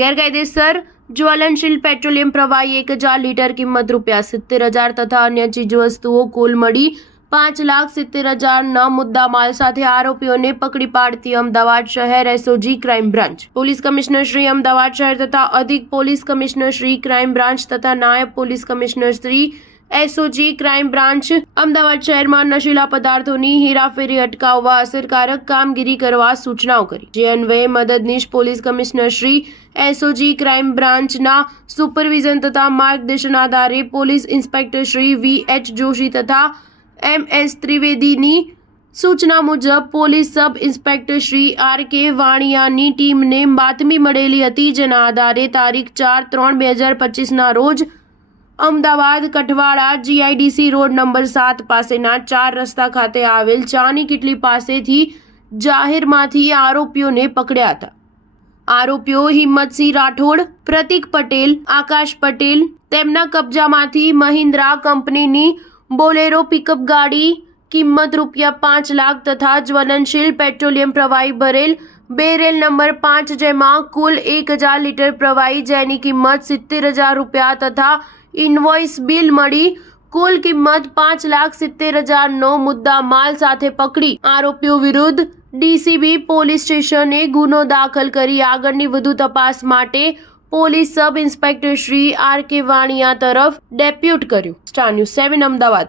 ગેરકાયદેસર જ્વલનશીલ પેટ્રોલિયમ પ્રવાહી 1000 લીટર કિંમત ₹70,000 તથા અન્ય ચીજવસ્તુઓ કુલ મળી 5,70,000ના મુદ્દામાલ સાથે આરોપીઓને પકડી પાડતી અમદાવાદ શહેર SOG crime branch, police commissioner Shri Ahmedabad શહેર તથા અધિક police commissioner Shri crime branch તથા નાયબ police commissioner Shri SOG crime branch Ahmedabad શહેરમાં નશીલા પદાર્થોની હેરાફેરી અટકાવવા અસરકારક કામગીરી કરવા સૂચનાઓ કરી, જે અન્વયે મદદનીશ police commissioner Shri SOG crime બ્રાન્ચના સુપરવિઝન તથા માર્ગદર્શન આધારે police inspector Shri V H. Joshi તથા એમ.એસ. ત્રિવેદીની સૂચના મુજબ police sub inspector Shri R K. વાણિયાની ટીમને બાતમી મળેલી હતી, જેના આધારે તારીખ 4/3/2025ના રોજ Ahmedabad Kathwada GIDC road number 7 પાસેના 4 રસ્તા ખાતે આવેલ ચાની કીટલી પાસેથી જાહેરમાંથી આરોપીઓને પકડ્યા હતા। આરોપીઓ હિંમતસિંહ રાઠોડ, પ્રતિક પટેલ, આકાશ પટેલ તેમના કબજામાંથી મહિન્દ્રા કંપનીની બોલેરો પિકઅપ ગાડી કિંમત ₹5 લાખ તથા જ્વલનશીલ પેટ્રોલિયમ પ્રવાહી ભરેલ બેરેલ નંબર 5 જેમાં કુલ 1000 લીટર પ્રવાહી જેની કિંમત ₹70,000 તથા ઇનવોઇસ બિલ મળી કુલ કિંમત ₹5,70,000નો મુદ્દા માલ સાથે પકડી આરોપીઓ વિરુદ્ધ ડીસીબી પોલીસ સ્ટેશને ગુનો દાખલ કરી આગળની વધુ તપાસ માટે police sub inspector Shri R K. Vaniya તરફ ડેપ્યુટ કર્યું। Star news 7 Ahmedabad.